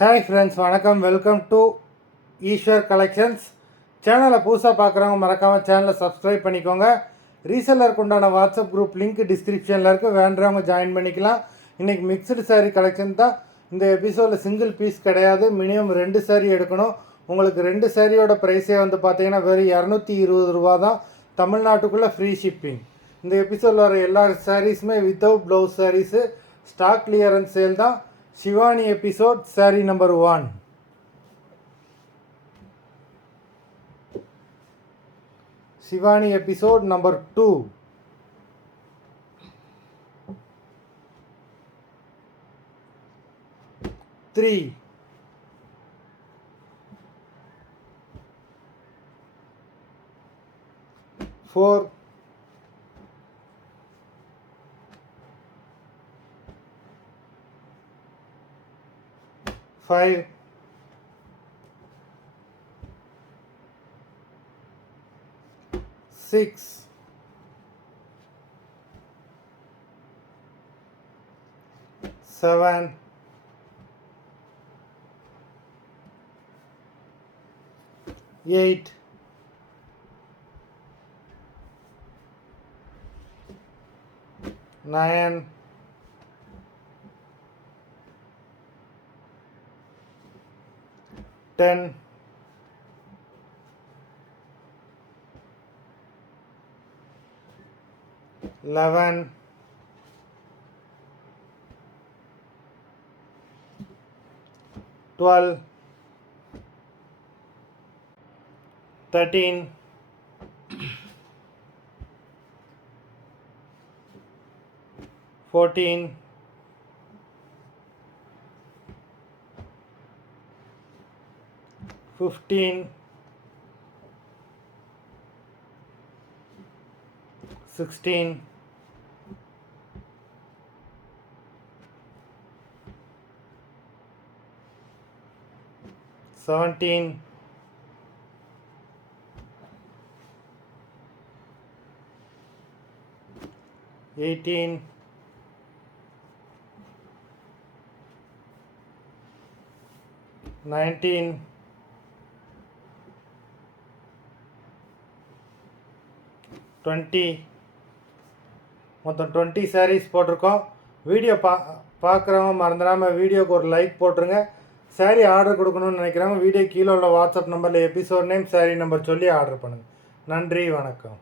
Hi friends, வணக்கம். Welcome to Eswar collections. சேனலை புதுசாக பார்க்குறவங்க மறக்காமல் சேனலை சப்ஸ்கிரைப் பண்ணிக்கோங்க. ரீசெல்லருக்கு உண்டான வாட்ஸ்அப் குரூப் லிங்க் டிஸ்கிரிப்ஷனில் இருக்குது, வேண்டுறவங்க ஜாயின் பண்ணிக்கலாம். இன்றைக்கி மிக்சடு சாரீ கலெக்ஷன் தான். இந்த எபிசோடில் சிங்கிள் பீஸ் கிடையாது, மினிமம் 2 சாரீ எடுக்கணும். உங்களுக்கு 2 சாரியோட ப்ரைஸே வந்து பார்த்தீங்கன்னா வெறும் 220 ரூபா தான். தமிழ்நாட்டுக்குள்ளே ஃப்ரீ ஷிப்பிங். இந்த எபிசோடில் வர எல்லா சாரீஸுமே without blouse sarees, stock clearance sale தான். Shivani episode, saree number 1. Shivani episode number 2. 3. 4. 5. 6. 7. 8. 9. 10. 11. 12. 13. 14. 15. 16. 17. 18. 19. 20. மொத்தம் 20 சாரீஸ் போட்டிருக்கோம். வீடியோ பார்க்குறவங்க மறந்துடாமல் வீடியோக்கு ஒரு லைக் போட்டுருங்க. சாரீ ஆர்டர் கொடுக்கணும்னு நினைக்கிறவங்க வீடியோ கீழே உள்ள வாட்ஸ்அப் நம்பரில் எபிசோட் நேம், சாரீ நம்பர் சொல்லி ஆர்டர் பண்ணுங்கள். நன்றி, வணக்கம்.